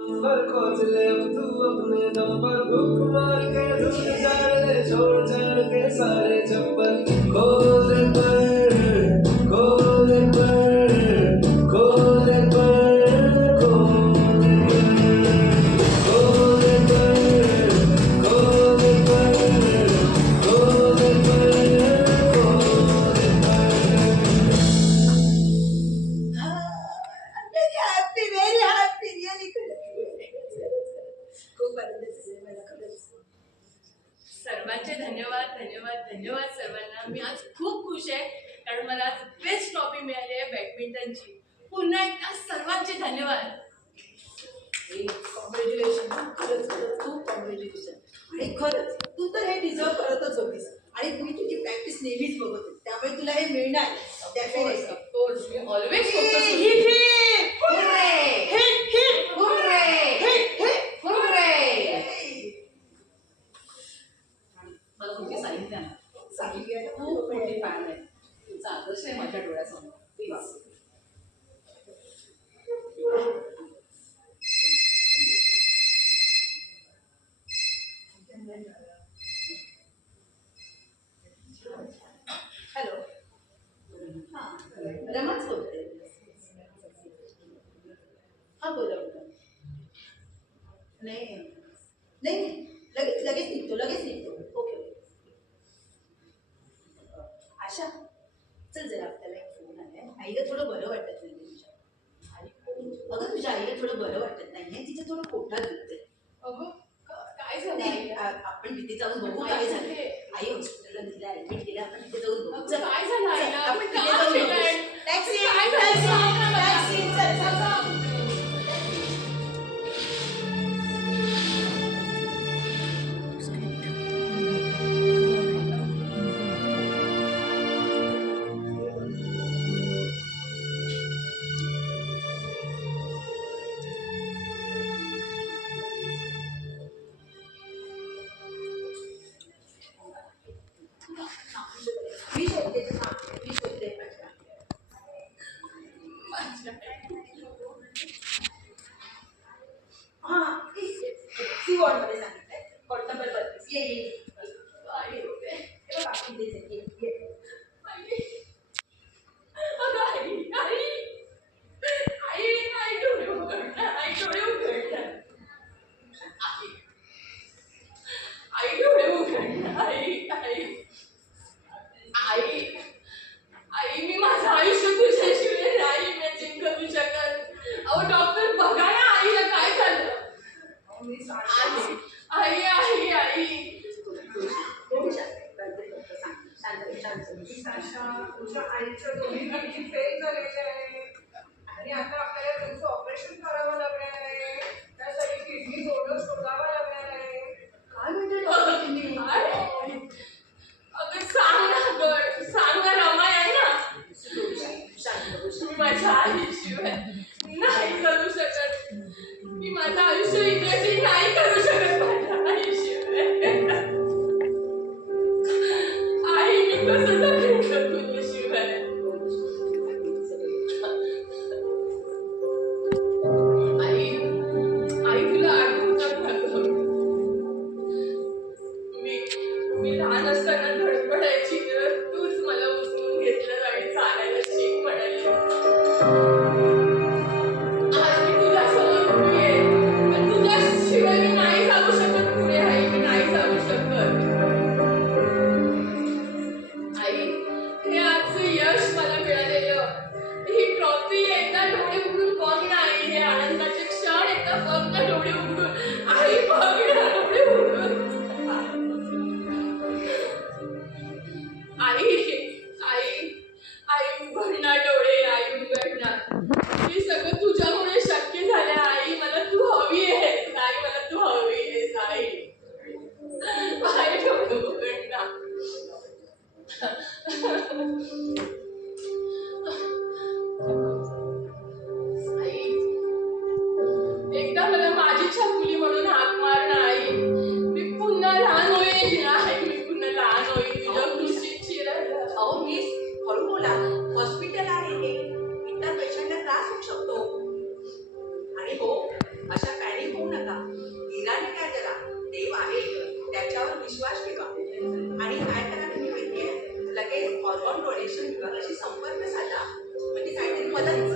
पर खोज ले अब तू अपने दम पर के सारे चप्पल खोल पर त्यांची पुन्हा एकदा सर्वांचे धन्यवाद. कॉंग्रॅच्युलेशन खरंच खरंच खूप कॉंग्रॅच्युलेशन आणि खरंच तू तर हे डिझर्व करतच होतीस. आणि तुम्ही तुझी प्रॅक्टिस नेहमीच बघत होते. त्यामुळे तुला हे मिळणार. डेफिनेटली ऑलवेज सांगितलं खूप मोठी फॅन आहे. माझ्या डोळ्यासमोर. Please hello. हा रमाच बोलते. हा बोला बोला. नाही नाही लगेच लगेच निघतो लगेच निघतो. ओके आशा चल जरा आपल्याला एक फोन आहे आईला थोडं बरं वाटत. अगं तुझ्या आईला थोडं बरं वाटत नाहीये. तिचं थोडं पोटात दुखतंय. काय झालं आपण तिथे जाऊन बघू काय झालं आई हॉस्पिटलला तिला ऍडमिट केलं आपण तिथे जाऊन बघू. काय झालं आपण टॅक्सी शिक्षण विभागाशी संपर्क साधा. म्हणजे काहीतरी मदत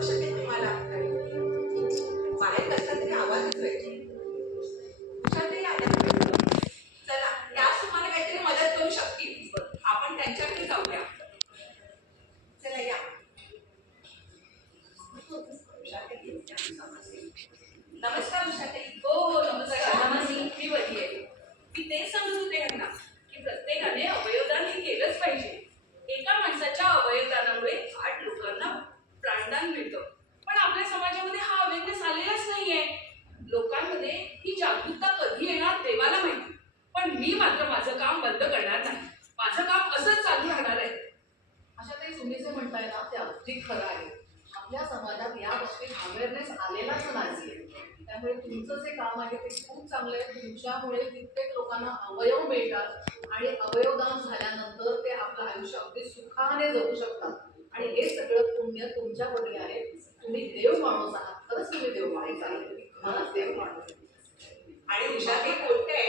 म्हणताय ना ते अगदी खरं आहे. आपल्या समाजात या गोष्टीत अवेअरनेस आलेलाच नाही त्यामुळे तुमचं जे काम आहे ते खूप चांगलं आहे. तुमच्यामुळे कित्येक लोकांना अवयव मिळतात आणि अवयवदान झाल्यानंतर ते आपलं आयुष्य अगदी सुखाने जगू शकतात. आणि हे सगळं पुण्य तुमच्याकडे आहे. तुम्ही देव माणूस आहात. खरंच तुम्ही देव माणूस आहे तुम्ही खरंच देव माणूस आणि निशा हे बोलते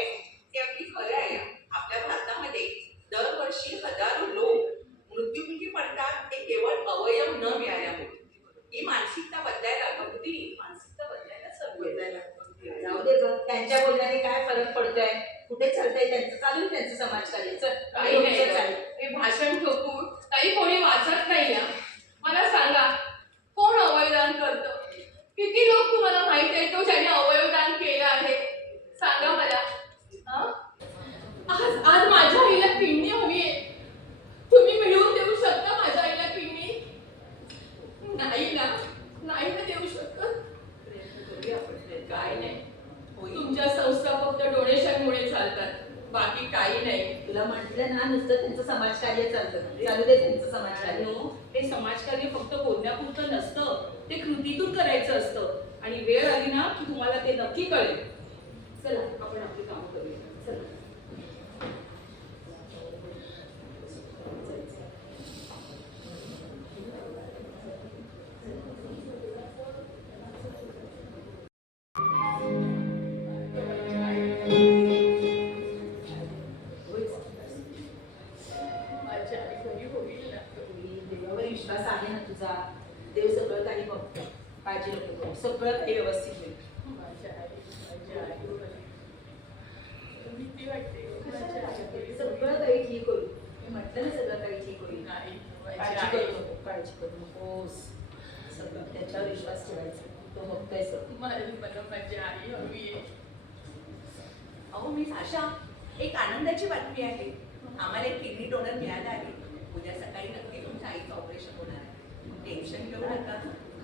ते अगदी खरं आहे. आपल्या भारतामध्ये दरवर्षी हजारो लोक मृत्युमुखी पडतात. केवळ अवयव न मिळाल्यामुळे. ही मानसिकता बदलायला अगदी मानसिकता बदलायला सर्व जाऊ दे त्यांच्या बोलण्याने काय फरक पडतोय? कुठे चालतंय त्यांचं? चालू त्यांचं समाजकार्य काही नाही चालेल हे भाषण ठोकून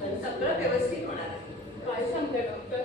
सगळं व्यवस्थित होणार आहे. काय सांगताय डॉक्टर?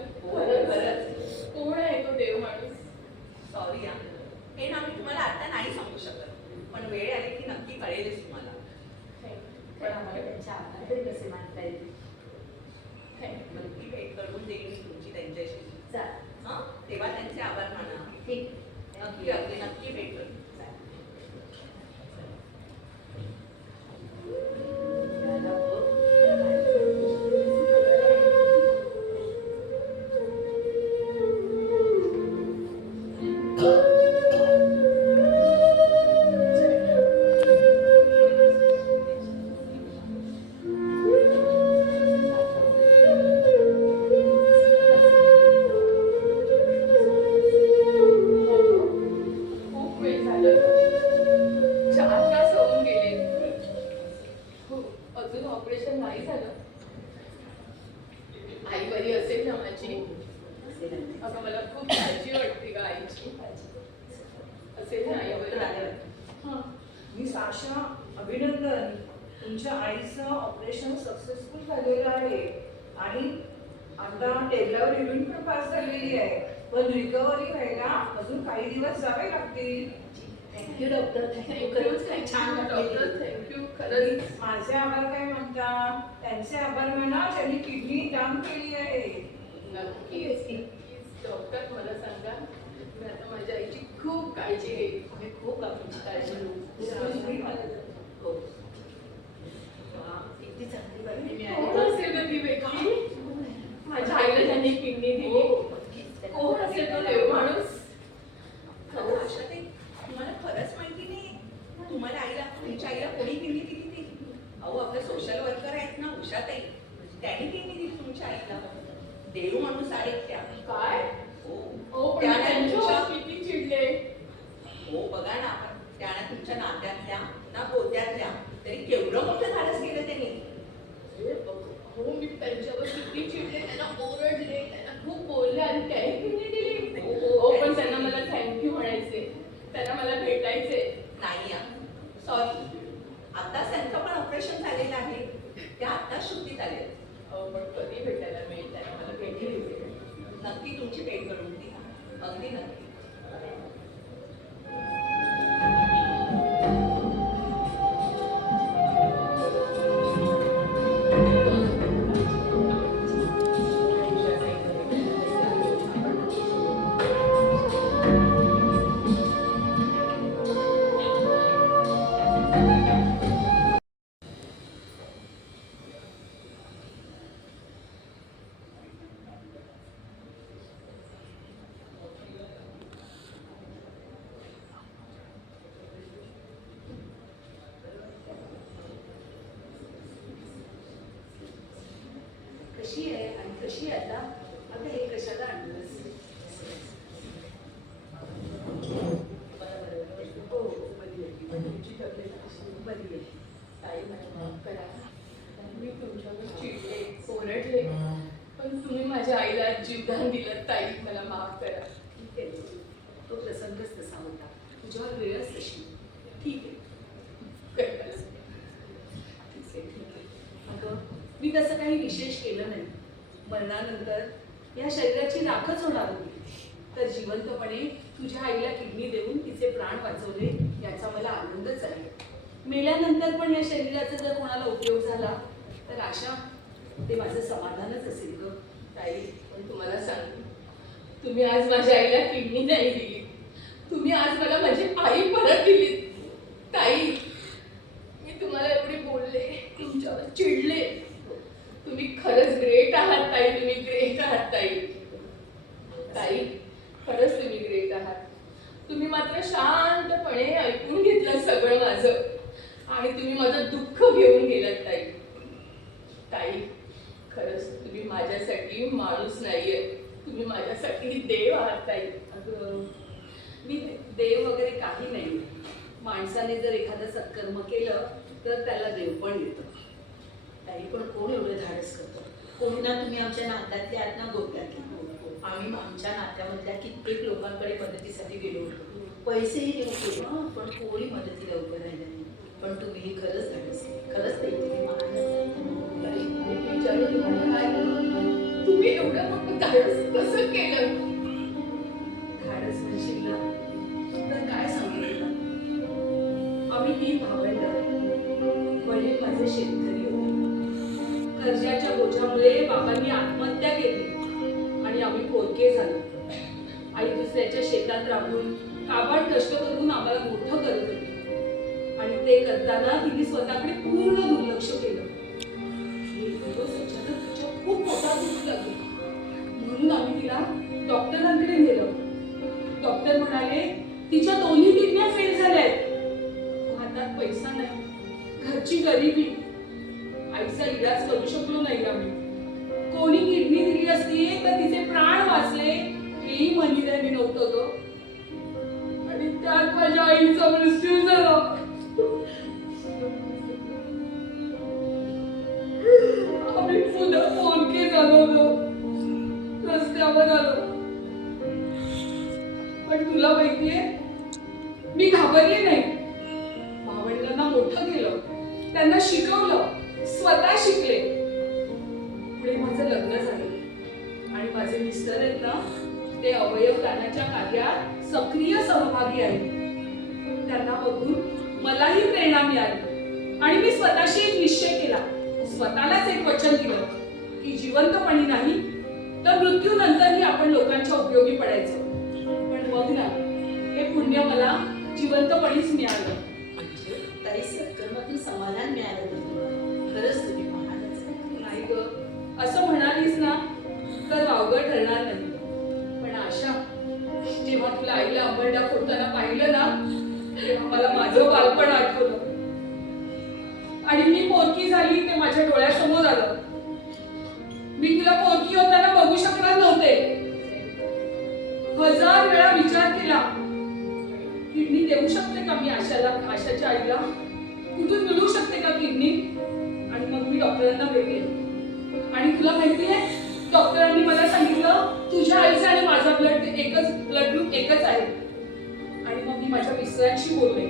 तरी माझे आभार काय म्हणता? त्यांचे आभार म्हणा त्यांनी किडनी दान केली आहे. नक्कीच नक्कीच. डॉक्टर मला सांगा मी आता माझ्या आईची खूप काळजी घेते म्हणजे खूप आमची काळजी हो. चांगली बातमी माझ्या आईला त्यांनी किडनी दिली. हो. कोण असेल तो खरंच माहिती नाही? तुम्हाला आईला तुमच्या आईला कोणी किडनी अहो आपले सोशल वर्कर आहेत ना उषाताई. म्हणजे त्यांनी ती दिली तुमच्या आईला. देव माणूस आहेत त्या. काय? हो. त्यांच्या त्यांच्यावर किती चिडले. हो बघा ना आपण त्यानं तुमच्या नात्यातल्या ना पोत्यातल्या तरी केवढं मोठं धाडस केलं त्यांनी. हो मी त्यांच्यावर किती चिडले त्यांना ओरडले त्यांना खूप बोलले आणि त्याही किडनी दिली? हो पण त्यांना मला थँक्यू म्हणायचे. त्यांना मला भेटायचे. नाही सॉरी आता त्यांचं पण ऑपरेशन झालेलं आहे. त्या आता शुद्धीत आले. पण कधी भेटायला मिळेल त्यांना? मला भेटेल नक्की तुमची भेट घडवून द्या अगदी नक्की. विशेष केलं नाही. मरणानंतर या शरीराची राखच होणार होती. तर जिवंतपणे तुझ्या आईला किडनी देऊन तिचे प्राण वाचवले याचा मला आनंदच आहे. मेल्यानंतर पण या शरीराचा जर कोणाला उपयोग झाला तर आशा ते माझं समाधानच असेल ग. ताई पण तुम्हाला सांगू तुम्ही आज माझ्या आईला किडनी नाही दिली. तुम्ही आज मला माझी आई परत दिली. ताई मी तुम्हाला एवढे बोलले तुमच्यावर चिडले. तुम्ही खरंच ग्रेट आहात ताई तुम्ही ग्रेट आहात ताई. ताई खरंच तुम्ही ग्रेट आहात. तुम्ही मात्र शांतपणे ऐकून घेतलं सगळं माझं. आणि तुम्ही माझं दुःख घेऊन गेलात ताई. ताई खरंच तुम्ही माझ्यासाठी माणूस नाहीये. तुम्ही माझ्यासाठी देव आहात ताई. अगं मी देव वगैरे काही नाही माणसाने जर एखादं सत्कर्म केलं तर त्याला देव पण येतं ताई पण कोण एवढं धाडस करतं? कोणी ना तुम्ही आमच्या नात्यातले आत ना गोत्यातले आम्ही आमच्या नात्यामधल्या कित्येक लोकांकडे मदतीसाठी गेलो होतो. पैसेही देऊ केले. पण कोणी मदतीला उभं राहिलं नाही. पण तुम्ही हे खरंच धाडस खरंच नाही तुम्ही तुम्ही एवढं मग धाडस कसं केलं? धाडस म्हणशील तर काय सांगू? आम्ही ही भावंड. वडील माझे शेतकरी होते. कर्जाच्या बोजामुळे बाबांनी आत्महत्या केली. आणि आम्ही पोरके झालो. आई दुसऱ्याच्या शेतात राबून काबाड कष्ट करून आम्हाला मोठं करत होती. आणि ते करताना तिने स्वतःकडे पूर्ण दुर्लक्ष केलं. खूप मोठा दुःख लागला. म्हणून आम्ही तिला डॉक्टरांकडे नेलं. डॉक्टर म्हणाले तिच्या दोन्ही किडन्या फेल झाल्या आहेत. हातात पैसा नाही. घरची गरिबी तिचा इलाज करू शकलो नाही आम्ही. कोणी किडनी दिली असती तर तिचे प्राण वाचले हेही मनिराने नव्हतं ग. आणि त्यात माझ्या आईचा मृत्यू झाला. आम्ही पुन्हा फोनके झालो रस्त्यावर आलो. पण तुला माहितीये मी घाबरले नाही. जिवंतपणीच मिळालं. म्हणजे ताई सत्कर्मातून समाधान मिळालं खरंच तुम्ही नाही ग. असं म्हणालीस ना तर वावगं ठरणार नाही. पण आशा जेव्हा तुला आईला अंबरडा फोडताना पाहिलं ना तेव्हा मला माझं बालपण आठवलं. आणि मी पोरकी झाली ते माझ्या डोळ्यासमोर आलं. मी तुला पोरकी होताना बघू शकणार नव्हते. हजार वेळा विचार केला. किडनी देऊ शकते का मी आशाला आशाच्या आईला? कुठून मिळू शकते का किडनी? आणि मग मी डॉक्टरांना भेटेन आणि तुला माहिती आहे डॉक्टरांनी मला सांगितलं तुझ्या आईचा आणि माझा ब्लड एकच ब्लड ग्रुप एकच आहे. आणि मग मी माझ्या मिस्टरांशी बोलले.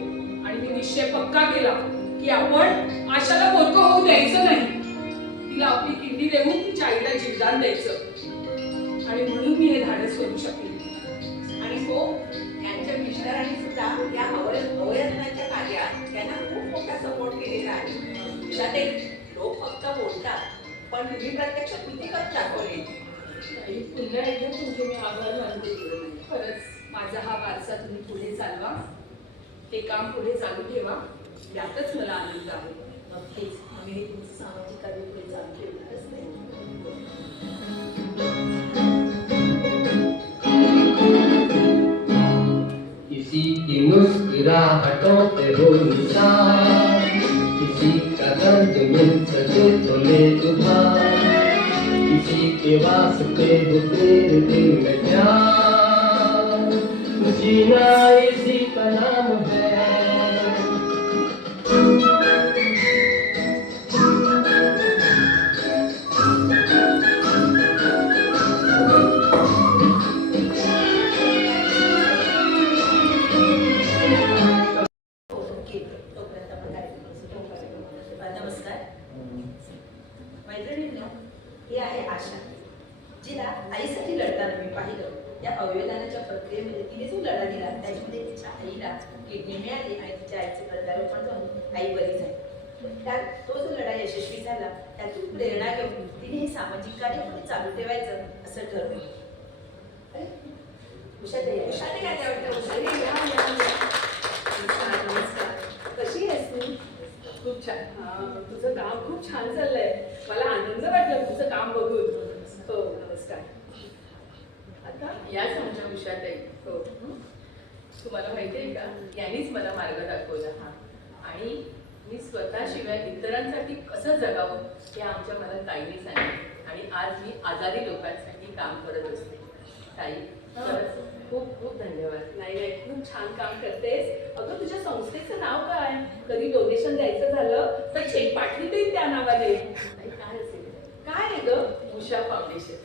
आणि मी निश्चय पक्का केला की आपण आशाला बोलको होऊ द्यायचं नाही. तिला आपली किडनी देऊन तिच्या आईला जीवदान द्यायचं. आणि म्हणून मी हे धाडस करू शकले. आणि हो यांच्या मिस्टरांनी सुद्धा या अवय अवयवनाच्या कार्यात त्यांना खूप मोठा सपोर्ट केलेला आहे. त्यात एक लोक फक्त बोलतात पण तुम्ही प्रत्यक्ष कृती करत दाखवली पुन्हा एकदा तुमचे मी आभार मानते. खरंच माझा हा वारसा तुम्ही पुढे चालवा. हे काम पुढे चालू ठेवा. यातच मला आनंद आहे. नक्कीच. आम्ही हे तुमचं सामाजिक कार्य पुढे चालू ठेवणारच किसी की मुस्कुराहटों पे हो निशान किसी का दर्द मिल सके तो ले उधार किसी के वास्ते हो तेरे दिल में प्यार। जीना इसी का नाम है आईला किडनी मिळाली आणि तिच्या आईचे प्रत्यारोपण जाऊन आई बरी झाली. त्यात तो जो लढा यशस्वी झाला त्यातून प्रेरणा घेऊन तिने हे सामाजिक कार्य पुढे चालू ठेवायचं असं ठरवलं. उषाताई, उषाने काय वाटतं? अरे, उषाने. नमस्कार. कशी आहेस तू? खूप छान. हा, तुझं काम खूप छान चाललंय. मला आनंद वाटला तुझं काम बघून. हो नमस्कार. आता? याच आमच्या उषाताई. हं? तुम्हाला माहिती आहे का? यांनीच मला मार्ग दाखवला. हा. आणि मी स्वतःशिवाय इतरांसाठी कसं जगावं हे आमच्या मला ताईने सांगितलं. आणि आज मी आजारी लोकांसाठी काम करत असते ताई खूप खूप धन्यवाद. नाही नाही खूप छान काम करतेस. अगं तुझ्या संस्थेचं नाव काय? कधी डोनेशन द्यायचं झालं तर चेक पाठवी देईन त्या नावाने. काय असेल? काय आहे ग? उषा फाउंडेशन.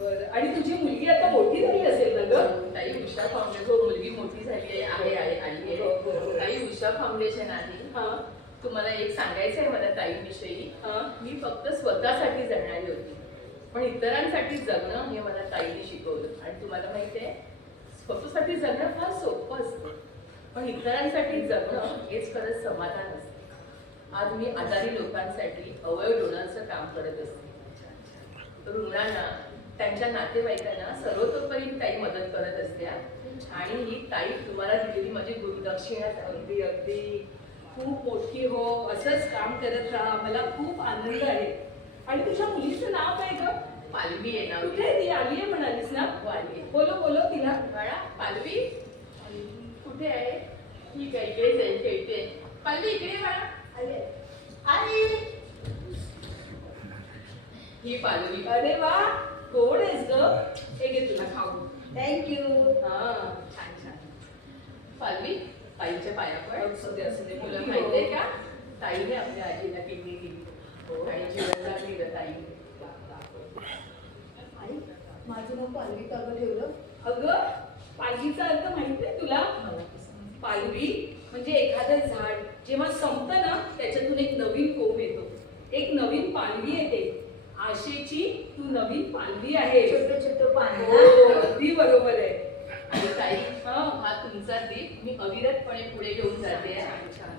बरं. आणि तुझी मुलगी आता मोठी झाली? ग ताई उषा फाउंडेशन मुलगी मोठी झाली आहे आहे आहे आली. आहे. ताई उषा फाउंडेशन आहे हा. तुम्हाला एक सांगायचं आहे मला ताईविषयी. हा. मी फक्त स्वतःसाठी जगणारी होती. पण इतरांसाठी जगणं हे मला ताईने शिकवलं. आणि तुम्हाला माहिती आहे स्वतःसाठी जगणं फार सोपं असतं. पण इतरांसाठी जगणं हेच खरंच समाधान असतं. आज मी आजारी लोकांसाठी अवयव डोनरचं काम करत असते. रुग्णांना त्यांच्या नातेवाईकांना सर्वतोपरी हा. आणि ही ताई तुम्हाला दिलेली माझी गुरुदक्षिणाच आहे अगदी. अगदी खूप मोठी हो असंच काम करत राहा. मला खूप आनंद आहे. आणि तुझ्या मुलीचं नाव काय ग? पालवी आहे ना. कुठे ती? आली आहे म्हणालीस ना? हो, आली आहे. बोलो बोलो तिला. बाळा पालवी? कुठे आहे? ठीक आहे इकडेच आहे खेळते. पालवी इकडे बाळा. आली आहे. आई! ही पालवी. अरे वा गोड आहेस ग? हे घे तुला खाऊ थँक्यू हा. छान छान. पालवी ताईच्या पाया पड. दे असू दे तुला मुलगी माहितीये हो. का ताईने आपल्या आजीला किडनी दिली आणि जीवन लागली ग ताईने आई माझं नाव पालवी का गं ठेवलं? अगं पालवीचा अर्थ माहिती आहे तुला? पालवी म्हणजे एखादं झाड. जेव्हा संपतं ना त्याच्यातून एक नवीन कोंब येतो. एक नवीन पालवी येते. आशेची तू नवीन पालवी आहे छोटं छोटं पाणी हो, अगदी बरोबर आहे आणि ताई हा. तुमचा दीप मी अविरतपणे पुढे घेऊन जाते.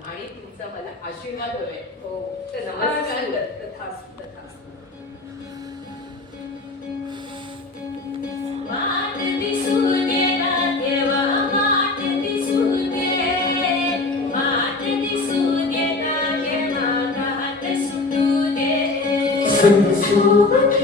आणि तुमचा मला आशीर्वाद हवे हो नमस्कार. तथास्तु, तथास्तु, children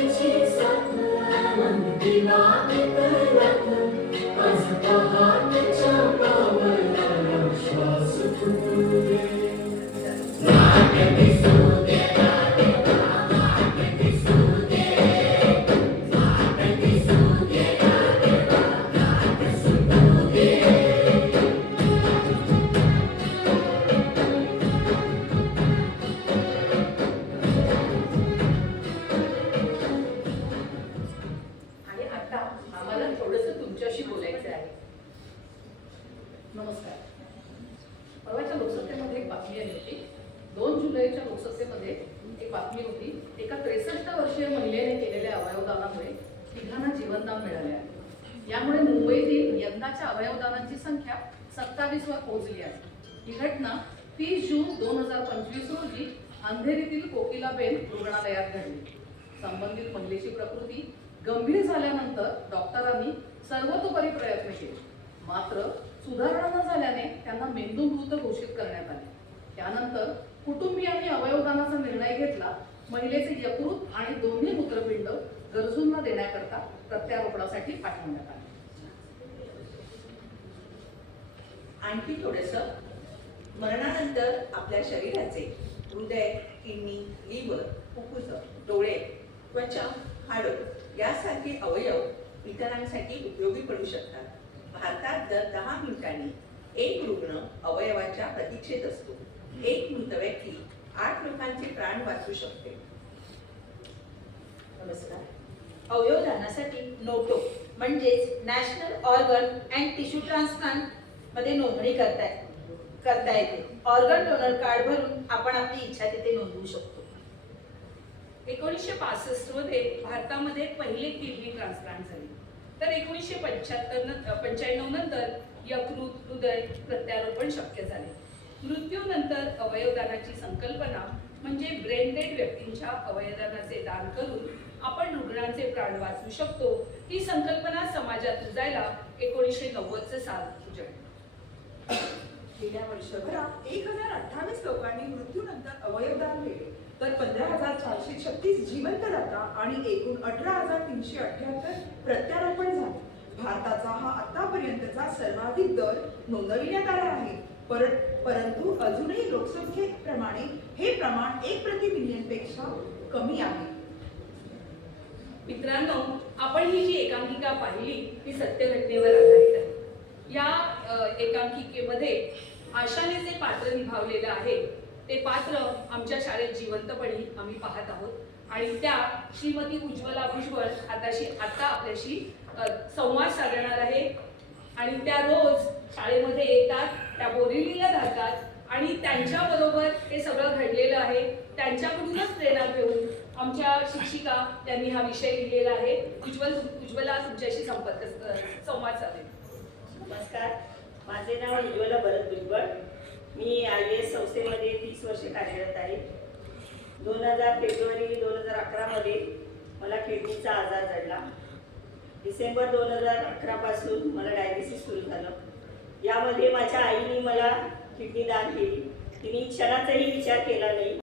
अवयवदान मिळाले आहे यामुळे मुंबईतील यंदाच्या अवयवदानांची संख्या सत्तावीस वर पोहोचली आहे. ही घटना तीस जून दोन हजार पंचवीस रोजी अंधेरीतील कोकिलाबेन रुग्णालयात घडली. संबंधित महिलेची प्रकृती गंभीर झाल्यानंतर डॉक्टरांनी सर्वतोपरी प्रयत्न केले. मात्र सुधारणा न झाल्याने त्यांना मेंदू मृत घोषित करण्यात आले. त्यानंतर कुटुंबियांनी अवयवदानाचा निर्णय घेतला. महिलेचे यकृत आणि दोन्ही मूत्रपिंड गरजूंना देण्याकरता प्रत्यारोपणासाठी पाठवण्यात आले. आणखी थोडस मरणानंतर आपल्या शरीराचे हृदय किडनी लिव्हर फुफ्फुस डोळे त्वचा हाड यासारखे अवयव इतरांसाठी उपयोगी पडू शकतात. भारतात दर दहा मिनिटांनी एक रुग्ण अवयवाच्या प्रतीक्षेत असतो. एक मृत व्यक्ती आठ लोकांचे प्राण वाचू शकते. नमस्कार. अवयवदानासाठी नोटो म्हणजेच नॅशनल ऑर्गन अँड टिश्यू ट्रान्सप्लांटमध्ये नोंदणी करताय करता येते. ऑर्गन डोनर कार्ड भरून आपण आपली इच्छा तिथे नोंदवू शकतो. एकोणीसशे पासष्टमध्ये भारतामध्ये पहिले किडनी ट्रान्सप्लांट झाले. तर एकोणीसशे पंच्याहत्तर पंच्याण्णव नंतर यकृत हृदय प्रत्यारोपण शक्य झाले. मृत्यूनंतर अवयवदानाची संकल्पना म्हणजे ब्रेन डेड व्यक्तींच्या अवयवदानाचे दान करून आपण रुग्णांचे प्राण वाचवू शकतो ही संकल्पना समाजात रुजायला एकोणीसशे नव्वदचं साल उजळलं गेल्या वर्षभरात एक हजार अठ्ठावीस लोकांनी मृत्यूनंतर अवयवदान केले तर पंधरा हजार चारशे छत्तीस जिवंत दाता आणि एकूण अठरा हजार तीनशे अठ्याहत्तर प्रत्यारोपण झाले. भारताचा हा आतापर्यंतचा सर्वाधिक दर नोंदविण्यात आला आहे. पर परंतु अजूनही लोकसंख्येप्रमाणे हे प्रमाण एक प्रति मिलियनपेक्षा कमी आहे. मित्रांनो आपण ही जी एकांकिका पाहिली ती सत्य घटनेवर आधारित आहे. या एकांकिकेमध्ये आशाने जे पात्र निभावलेलं आहे ते पात्र आमच्या शाळेत जिवंतपणे आम्ही पाहत आहोत. आणि त्या श्रीमती उज्ज्वला भुजबळ आताशी आता आपल्याशी संवाद साधणार आहे. आणि त्या रोज शाळेमध्ये येतात त्या बोरिवलीला राहतात आणि त्यांच्याबरोबर हे सगळं घडलेलं आहे. त्यांच्याकडूनच प्रेरणा घेऊन आमच्या शिक्षिका त्यांनी हा विषय लिहिलेला आहे. उज्ज्वल उज्ज्वला तुमच्याशी संपर्क संवाद साधेल. नमस्कार. माझे नाव उज्ज्वला भरत भुजबळ मी आय एस संस्थेमध्ये तीस वर्षे कार्यरत आहे. दोन हजार फेब्रुवारी दोन हजार अकरामध्ये मला किडनीचा आजार जडला डिसेंबर दोन हजार अकरापासून मला डायलिसिस सुरू झालं. यामध्ये माझ्या आईने मला किडनी दान केली. तिने क्षणाचाही विचार केला नाही.